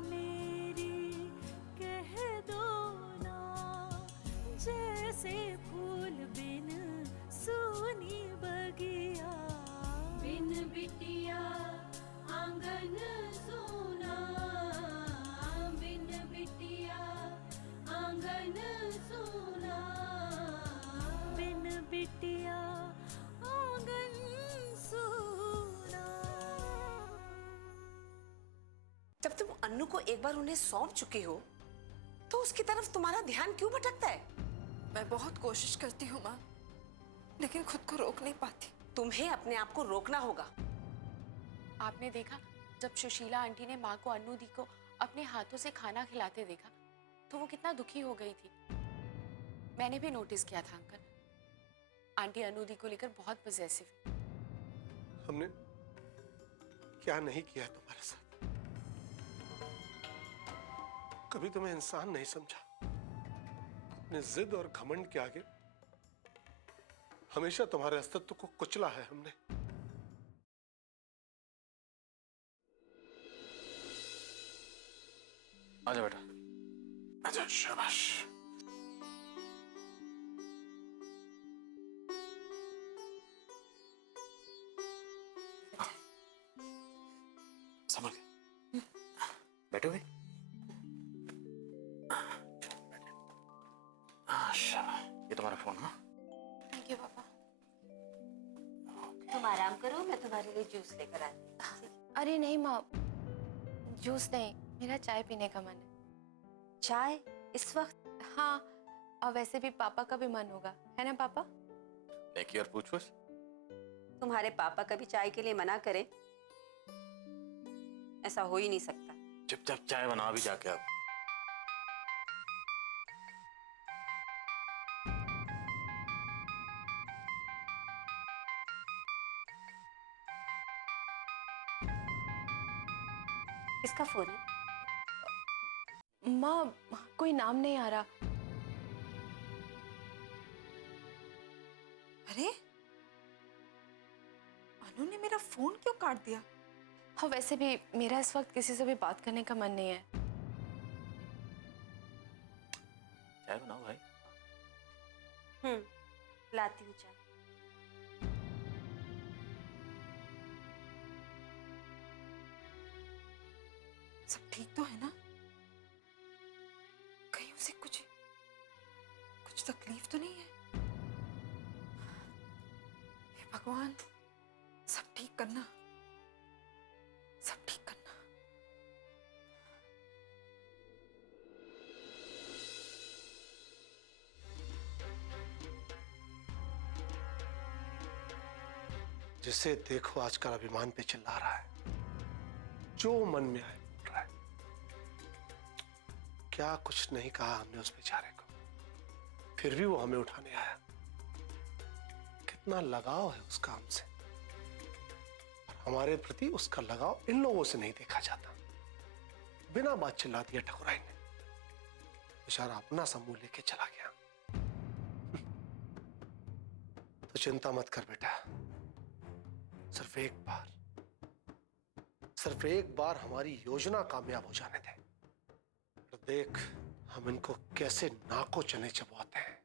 मेरी कह दो ना, जैसे फूल बिन सूनी बगिया, बिन बिटिया आंगन सूना, बिन बिटिया आंगन सूना, बिन बिटिया आंगन सूना। जब तुम अन्नू को एक बार उन्हें सौंप चुकी हो तो उसकी तरफ तुम्हारा ध्यान क्यों भटकता है? मैं बहुत कोशिश करती हूँ माँ, लेकिन खुद को रोक नहीं पाती। तुम्हें अपने आप को रोकना होगा। आपने देखा जब सुशीला आंटी ने माँ को अन्नू दी को अपने हाथों से खाना खिलाते देखा तो वो कितना दुखी हो गई थी। मैंने भी नोटिस किया था अंकल, आंटी अन्नू दी को लेकर बहुत पॉसेसिव। हमने क्या नहीं किया है तुम्हारे साथ? कभी तुम्हें इंसान नहीं समझा। अपने जिद और घमंड के आगे हमेशा तुम्हारे अस्तित्व को कुचला है हमने। आजा बेटा, आजा, शाबाश। संभल के बैठो भाई। ये तुम्हारा फोन। हाँ, थैंक यू पापा। तुम आराम करो, मैं तुम्हारे लिए जूस लेकर आती हूँ। अरे नहीं माँ, जूस नहीं, मेरा चाय पीने का मन है। चाय इस वक्त? हाँ, और वैसे भी पापा का भी मन होगा, है ना पापा? नेकी और पूछ-पूछ। तुम्हारे पापा कभी चाय के लिए मना करें? ऐसा हो ही नहीं सकता। चुपचाप चाय बना भी जाके आप। किसका फोन है? माँ, कोई नाम नहीं आ रहा। अरे अनु ने मेरा फोन क्यों काट दिया? हाँ, वैसे भी मेरा इस वक्त किसी से भी बात करने का मन नहीं है। चाय बनाओ भाई। लाती हूँ चाय। सब ठीक तो है ना? कहीं उसे कुछ तकलीफ तो नहीं है? हे भगवान, सब ठीक करना, सब ठीक करना। जिसे देखो आजकल अभिमान पे चिल्ला रहा है, जो मन में आए बोल रहा है। क्या कुछ नहीं कहा हमने उस बेचारे को, फिर भी वो हमें उठाने आया। कितना लगाव है उसका हमसे, और हमारे प्रति उसका लगाव इन लोगों से नहीं देखा जाता। बिना बात चिल्ला दिया ठकुराइन ने। बेचारा अपना समूह लेके चला गया। तो चिंता मत कर बेटा, सिर्फ एक बार हमारी योजना कामयाब हो जाने दे। और देख हम इनको कैसे नाको चने चबवाते हैं।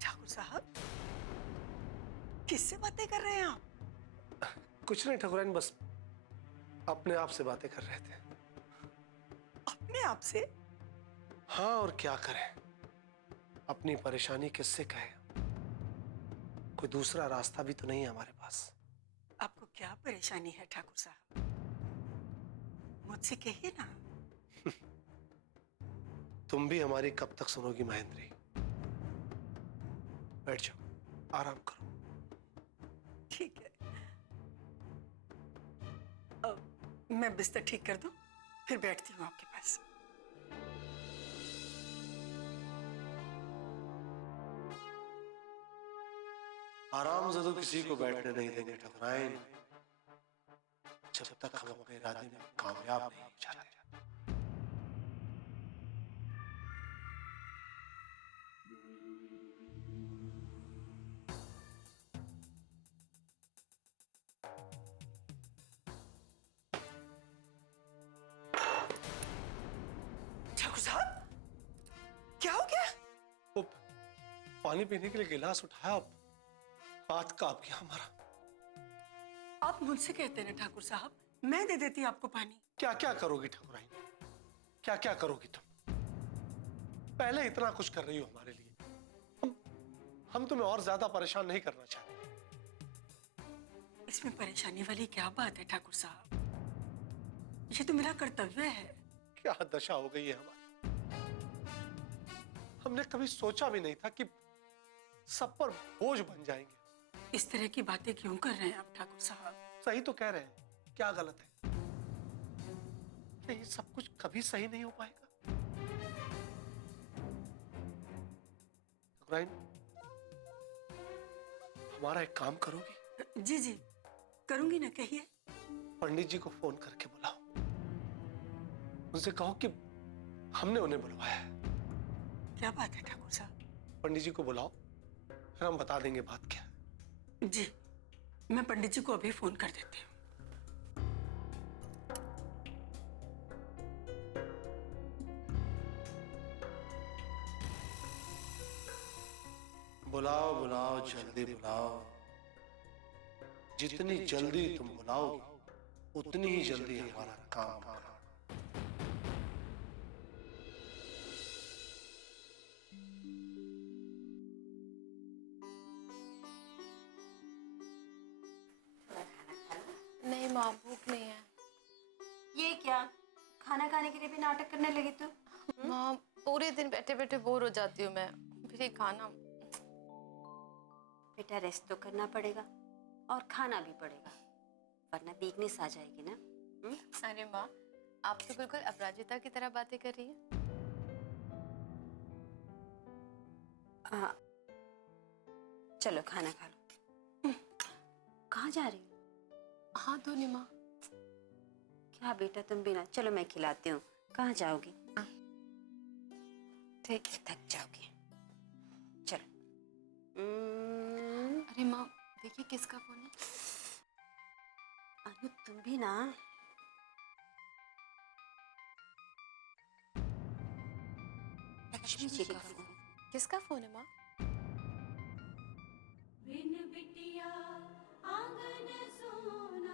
ठाकुर साहब, किससे बातें कर रहे हैं आप? कुछ नहीं ठकुराइन, बस अपने आप से बातें कर रहे थे। अपने आप से? हाँ, और क्या करें, अपनी परेशानी किससे कहें? कोई दूसरा रास्ता भी तो नहीं है हमारे पास। आपको क्या परेशानी है ठाकुर साहब? मुझसे कहिए ना। तुम भी हमारी कब तक सुनोगी महेंद्री? बैठ जाओ, आराम करो। ठीक है, अब मैं बिस्तर ठीक कर दूं, फिर बैठती हूँ आपके पास। आराम जरूर किसी को बैठने नहीं देंगे ठकुराइन, जब तक हम अपने इरादे में कामयाब नहीं हो जाते। पानी पीने के लिए गिलास उठाया, हाथ कांप गया हमारा। आप मुझसे कहते ना ठाकुर साहब, मैं दे देती आपको पानी। क्या क्या करोगी ठाकुराइन, क्या क्या करोगी तुम? पहले इतना कुछ कर रही हो हमारे लिए, हम तुम्हें और ज्यादा परेशान नहीं करना चाहते। इसमें परेशानी वाली क्या बात है ठाकुर साहब? ये तो मेरा कर्तव्य है। क्या दशा हो गई है हमारी। हमने कभी सोचा भी नहीं था कि सब पर बोझ बन जाएंगे। इस तरह की बातें क्यों कर रहे हैं आप ठाकुर साहब? सही तो कह रहे हैं, क्या गलत है? ये सब कुछ कभी सही नहीं हो पाएगा। ठाकुराइन, हमारा एक काम करोगी? जी जी करूंगी ना, कहिए। पंडित जी को फोन करके बुलाओ, उनसे कहो कि हमने उन्हें बुलवाया है। क्या बात है ठाकुर साहब? पंडित जी को बुलाओ, फिर हम बता देंगे बात क्या है। जी, मैं पंडित जी को अभी फोन कर देती हूँ। बुलाओ बुलाओ, जल्दी बुलाओ। जितनी जल्दी तुम बुलाओगी उतनी ही जल्दी हमारा काम होगा। नहीं माँ, भूख नहीं है। ये क्या, खाना खाने के लिए भी नाटक करने लगी तू? माँ, पूरे दिन बैठे बैठे बोर हो जाती हूँ मैं, फिर ये खाना। बेटा रेस्ट तो करना पड़ेगा और खाना भी पड़ेगा, वरना वीकनेस आ जाएगी ना। अरे माँ, आप तो बिल्कुल अपराजिता की तरह बातें कर रही हैं। हाँ, चलो खाना खा लो। कहाँ जा रही हो? हाँ तो नहीं माँ। क्या बेटा तुम भी ना, चलो मैं खिलाती हूँ। कहाँ जाओगी? ठीक। थक जाओगी, चलो। अरे माँ, देखिए किसका फोन है। अनु तुम भी ना। लक्ष्मी जी का फोन। किसका फोन है माँ? बिन बिटिया आंगन सोना।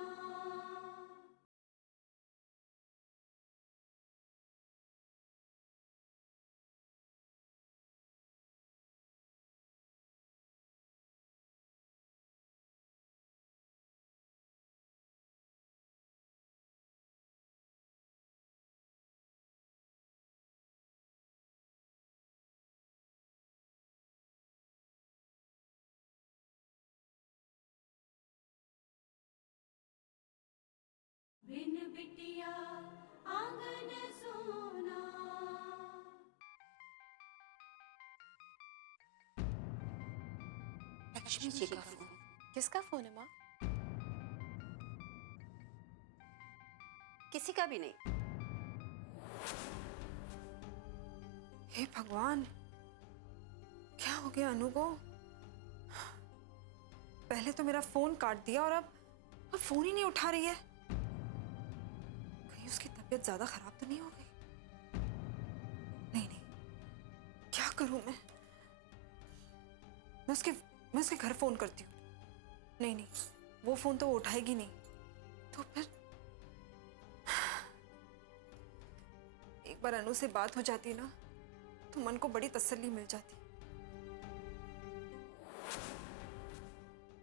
बिन बिटिया आंगन सोना। लक्ष्मी जी का फोन। किसका फोन है माँ? किसी का भी नहीं। हे भगवान, क्या हो गया अनु को? पहले तो मेरा फोन काट दिया और अब फोन ही नहीं उठा रही है। कहीं उसकी तबीयत ज्यादा खराब तो नहीं हो गई? नहीं नहीं, क्या करूं मैं उसके घर फोन करती हूँ। नहीं नहीं, वो फोन तो वो उठाएगी नहीं। तो फिर एक बार अनु से बात हो जाती ना तो मन को बड़ी तसल्ली मिल जाती।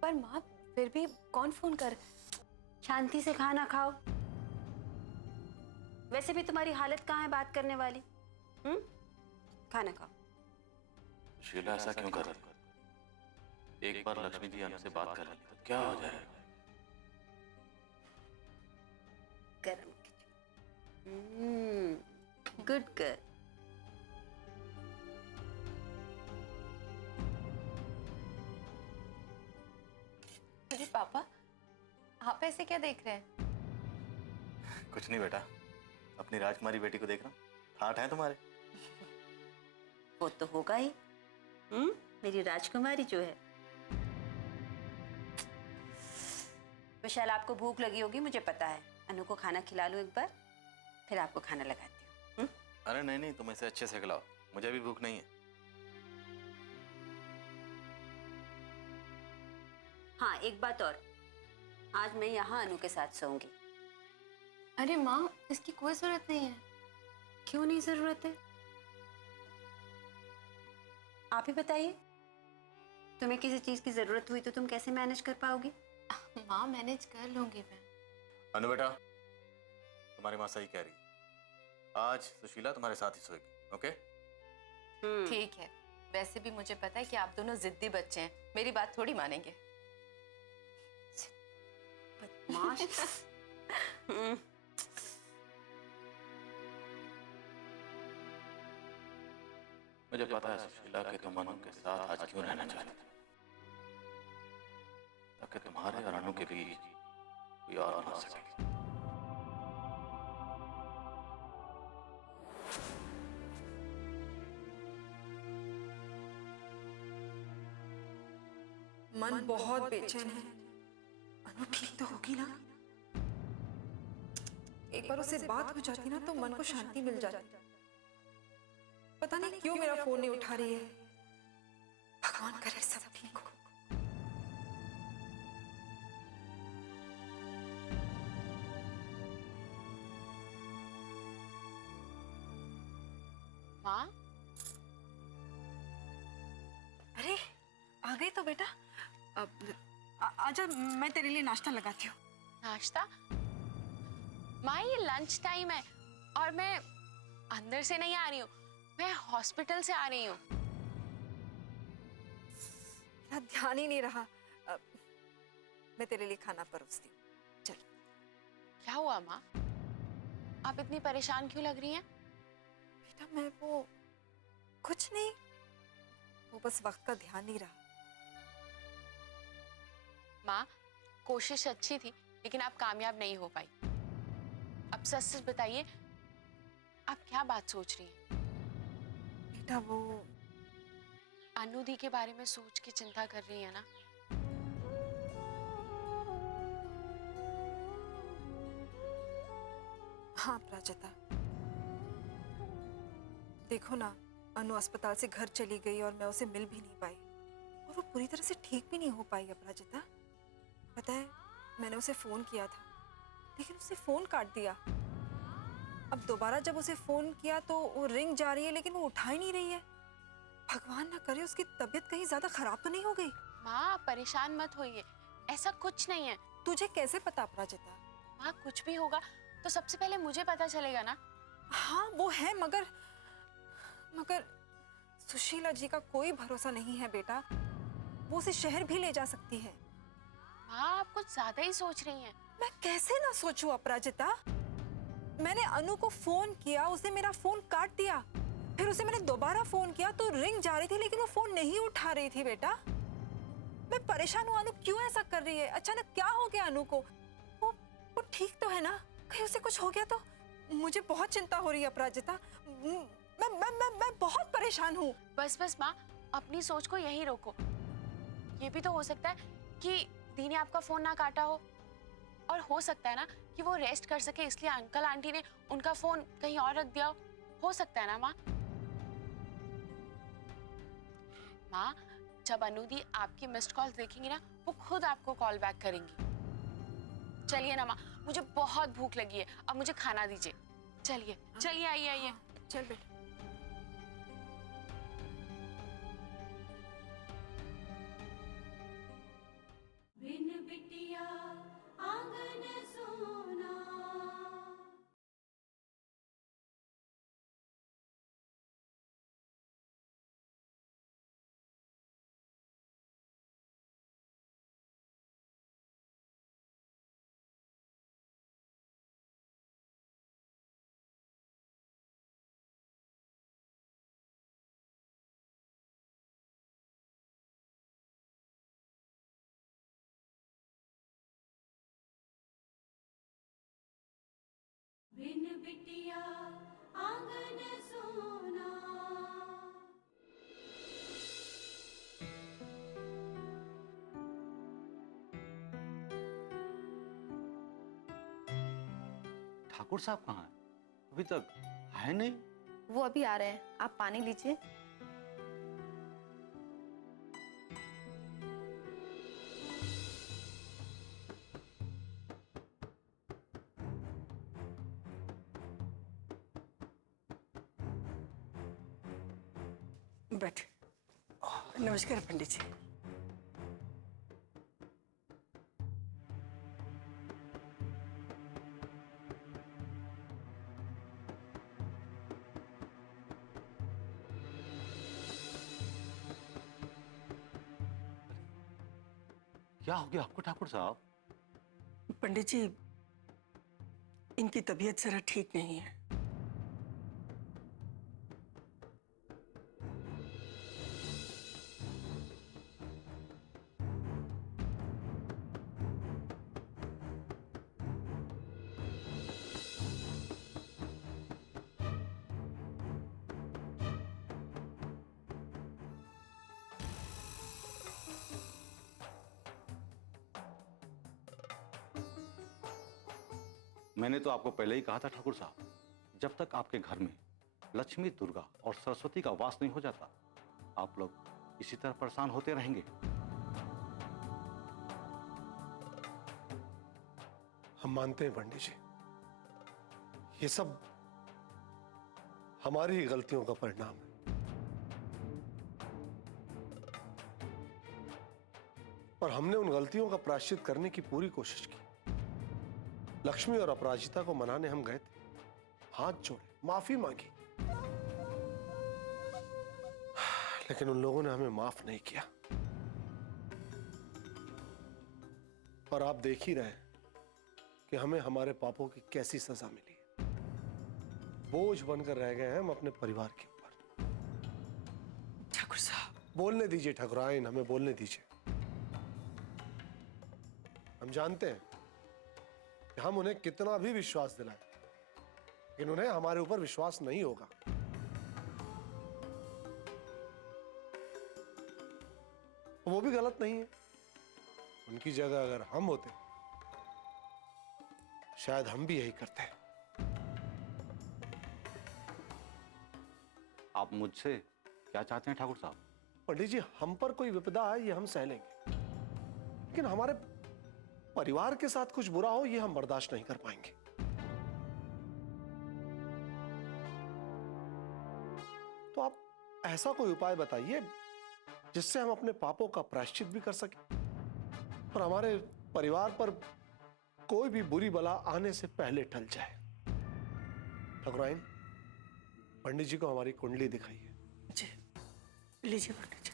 पर माँ, फिर भी कौन फोन कर? शांति से खाना खाओ। वैसे भी तुम्हारी हालत कहाँ है बात करने वाली? खाना खाओ। शीला ऐसा क्यों कर रही है? एक बार लक्ष्मी जी हमसे बात कर ली तो क्या हो जाएगा? गरम गुड गर्ल। अरे पापा, आप ऐसे क्या देख रहे हैं? कुछ नहीं बेटा, अपनी राजकुमारी बेटी को देख रहा हूँ। ठाठ है तुम्हारे। वो तो होगा ही। मेरी राजकुमारी जो है। विशाल, आपको भूख लगी होगी मुझे पता है। अनु को खाना खिला लो एक बार, फिर आपको खाना लगाती हूँ। अरे नहीं नहीं, तुम इसे अच्छे से खिलाओ, मुझे भी भूख नहीं है। हाँ, एक बात और, आज मैं यहाँ अनु के साथ सोऊंगी। अरे माँ, इसकी कोई जरूरत नहीं है। क्यों नहीं जरूरत है? आप ही बताइए, तुम्हें किसी चीज की जरूरत हुई तो तुम कैसे मैनेज कर पाओगी? माँ, मैनेज कर लूंगी मैं। अनु बेटा, तुम्हारी माँ सही कह रही है। आज सुशीला तुम्हारे साथ ही सोएगी, ओके? ठीक है। वैसे भी मुझे पता है कि आप दोनों जिद्दी बच्चे हैं, मेरी बात थोड़ी मानेंगे। बदमाश। मुझे पता है सुशीला कि तुम अनु के साथ आज क्यों रहना चाहते थे, ताकि तुम्हारे और अनु के बीच कोई और ना हो सके। मन बहुत बेचैन है। अनु ठीक तो होगी ना? एक बार उससे बात हो जाती ना तो मन को शांति मिल जाती। पता नहीं क्यों मेरा फोन नहीं उठा रही है। भगवान करे सब ठीक हो। माँ, अरे आ गई तो बेटा। आजा, मैं तेरे लिए नाश्ता लगाती हूँ। नाश्ता? माँ, ये लंच टाइम है और मैं अंदर से नहीं आ रही हूँ, मैं हॉस्पिटल से आ रही हूँ। मेरा ध्यान ही नहीं रहा। मैं तेरे लिए खाना परोसती हूँ, चल। क्या हुआ माँ? आप इतनी परेशान क्यों लग रही हैं? बेटा मैं वो कुछ नहीं, वो बस वक्त का ध्यान नहीं रहा। माँ, कोशिश अच्छी थी लेकिन आप कामयाब नहीं हो पाई। अब सच सच बताइए, आप क्या बात सोच रही हैं? बेटा वो अनु दी के बारे में सोच के चिंता कर रही है ना? हाँ प्राजता, देखो ना, अनु अस्पताल से घर चली गई और मैं उसे मिल भी नहीं पाई और वो पूरी तरह से ठीक भी नहीं हो पाई। अपराजिता, पता है मैंने उसे फोन किया था लेकिन उसने फोन काट दिया। अब दोबारा जब उसे फोन किया तो वो रिंग जा रही है लेकिन वो उठा ही नहीं रही है। भगवान ना करे उसकी तबीयत कहीं ज्यादा खराब तो नहीं हो गई। माँ, आप परेशान मत होइए, ऐसा कुछ नहीं है। तुझे कैसे पता अपराजिता? माँ, कुछ भी होगा तो सबसे पहले मुझे पता चलेगा ना। हाँ वो है, मगर मगर सुशीला जी का कोई भरोसा नहीं है बेटा। वो उसे शहर भी ले जा सकती है। माँ, आप कुछ ज्यादा ही सोच रही हैं। मैं कैसे ना सोचूं अपराजिता? मैंने अनु को फोन किया, उसने मेरा फोन काट दिया। फिर उसे मैंने दोबारा फोन किया तो रिंग जा रही थी लेकिन वो फोन नहीं उठा रही थी। बेटा मैं परेशान हूँ, अनु क्यों ऐसा कर रही है? अचानक क्या हो गया अनु को? वो ठीक तो है ना? कहीं उसे कुछ हो गया तो? मुझे बहुत चिंता हो रही है अपराजिता। मैं बहुत परेशान हूँ। बस बस माँ, अपनी सोच को यहीं रोको। ये भी तो हो सकता है कि दी ने आपका फोन ना काटा हो, और हो सकता है ना कि वो रेस्ट कर सके इसलिए अंकल आंटी ने उनका फोन कहीं और रख दिया हो सकता है ना माँ? माँ, जब अनु दी आपकी मिस्ड कॉल देखेंगी ना, वो खुद आपको कॉल बैक करेंगी। चलिए ना माँ, मुझे बहुत भूख लगी है, अब मुझे खाना दीजिए। चलिए चलिए, आइए आइए। चल बेटा। बिन बिटिया आंगन सोना। बिन बिटिया आंगन सोना। ठाकुर साहब कहाँ हैं? अभी तक आए नहीं। वो अभी आ रहे हैं, आप पानी लीजिए। बैठे। नमस्कार पंडित जी। क्या हो गया आपको ठाकुर साहब? पंडित जी, इनकी तबीयत जरा ठीक नहीं है। मैंने तो आपको पहले ही कहा था ठाकुर साहब, जब तक आपके घर में लक्ष्मी, दुर्गा और सरस्वती का वास नहीं हो जाता, आप लोग इसी तरह परेशान होते रहेंगे। हम मानते हैं पंडित जी, ये सब हमारी ही गलतियों का परिणाम है। और हमने उन गलतियों का प्रायश्चित करने की पूरी कोशिश की। लक्ष्मी और अपराजिता को मनाने हम गए थे, हाथ जोड़े, माफी मांगी, लेकिन उन लोगों ने हमें माफ नहीं किया। और आप देख ही रहे हैं कि हमें हमारे पापों की कैसी सजा मिली। बोझ बनकर रह गए हैं हम अपने परिवार के ऊपर। ठाकुर साहब, बोलने दीजिए ठाकुराइन, हमें बोलने दीजिए। हम जानते हैं कि हम उन्हें कितना भी विश्वास दिलाएं, लेकिन उन्हें हमारे ऊपर विश्वास नहीं होगा। वो भी गलत नहीं है। उनकी जगह अगर हम होते, शायद हम भी यही करते हैं। आप मुझसे क्या चाहते हैं ठाकुर साहब? पंडित जी, हम पर कोई विपदा है ये हम सह लेंगे, लेकिन हमारे परिवार के साथ कुछ बुरा हो ये हम बर्दाश्त नहीं कर पाएंगे। तो आप ऐसा कोई उपाय बताइए जिससे हम अपने पापों का प्रायश्चित भी कर सकें और हमारे परिवार पर कोई भी बुरी बला आने से पहले टल जाए। ठाकुराइन, पंडित जी को हमारी कुंडली दिखाइए। जी लीजिए पंडित जी।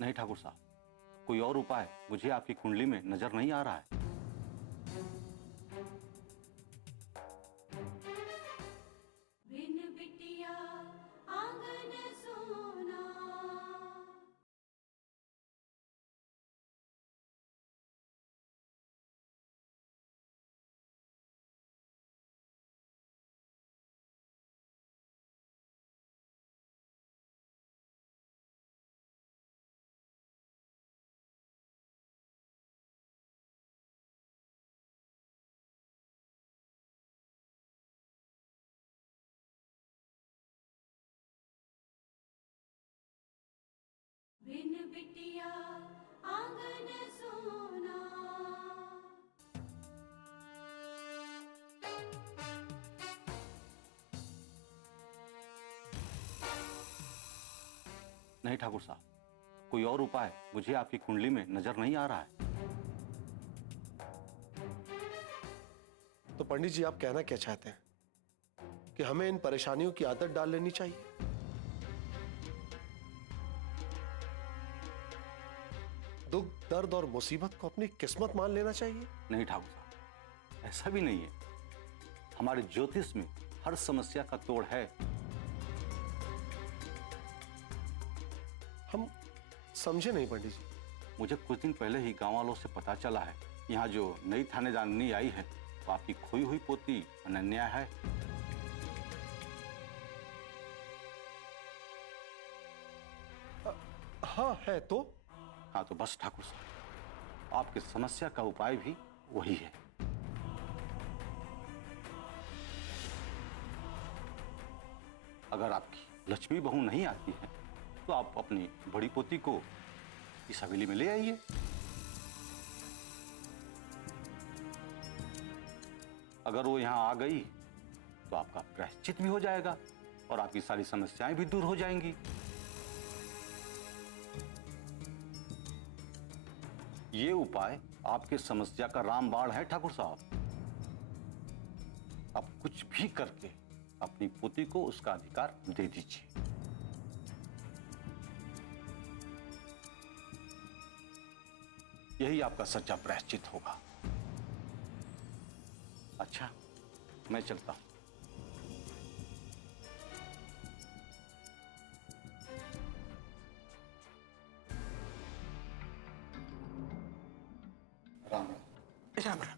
नहीं ठाकुर साहब, कोई और उपाय मुझे आपकी कुंडली में नजर नहीं आ रहा है। बिन बिटिया आंगन सोना। बिन बिटिया आंगन सोना। नहीं ठाकुर साहब, कोई और उपाय मुझे आपकी कुंडली में नजर नहीं आ रहा है। तो पंडित जी, आप कहना क्या चाहते हैं कि हमें इन परेशानियों की आदत डाल लेनी चाहिए? दुख, दर्द और मुसीबत को अपनी किस्मत मान लेना चाहिए? नहीं ठाकुर साहब, ऐसा भी नहीं है। हमारे ज्योतिष में हर समस्या का तोड़ है। हम समझे नहीं पंडित जी। मुझे कुछ दिन पहले ही गांव वालों से पता चला है, यहाँ जो नई थानेदारनी आई है तो आपकी खोई हुई पोती अनन्या है। हाँ है तो। हाँ तो बस ठाकुर साहब, आपकी समस्या का उपाय भी वही है। अगर आपकी लक्ष्मी बहू नहीं आती है तो आप अपनी बड़ी पोती को इस हवेली में ले आइए। अगर वो यहाँ आ गई तो आपका प्रायश्चित भी हो जाएगा और आपकी सारी समस्याएं भी दूर हो जाएंगी। ये उपाय आपके समस्या का रामबाण है ठाकुर साहब। आप कुछ भी करके अपनी पोती को उसका अधिकार दे दीजिए। यही आपका सच्चा प्रायश्चित होगा। अच्छा, मैं चलता हूं। राम राम। राम राम।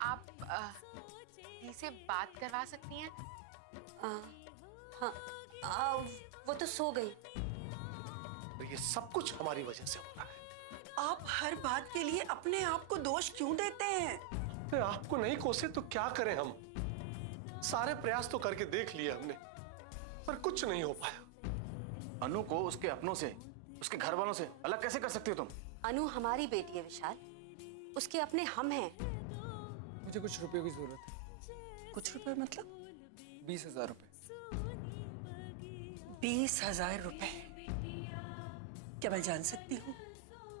आप दी से बात करवा सकती हैं? हाँ, वो तो सो गई। तो ये सब कुछ हमारी वजह से हो रहा है। आप हर बात के लिए अपने आप को दोष क्यों देते हैं? अरे आपको नहीं कोसे तो क्या करें हम? सारे प्रयास तो करके देख लिए हमने, पर कुछ नहीं हो पाया। अनु को उसके अपनों से, उसके घर वालों से अलग कैसे कर सकती हो तुम? अनु हमारी बेटी है विशाल, उसके अपने हम हैं। मुझे कुछ रुपए की जरूरत है। कुछ रुपए मतलब? 20,000 रुपए। 20,000 रुपए? क्या मैं जान सकती हूँ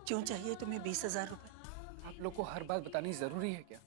क्यों चाहिए तुम्हें 20,000 रुपए? आप लोग को हर बात बतानी जरूरी है क्या?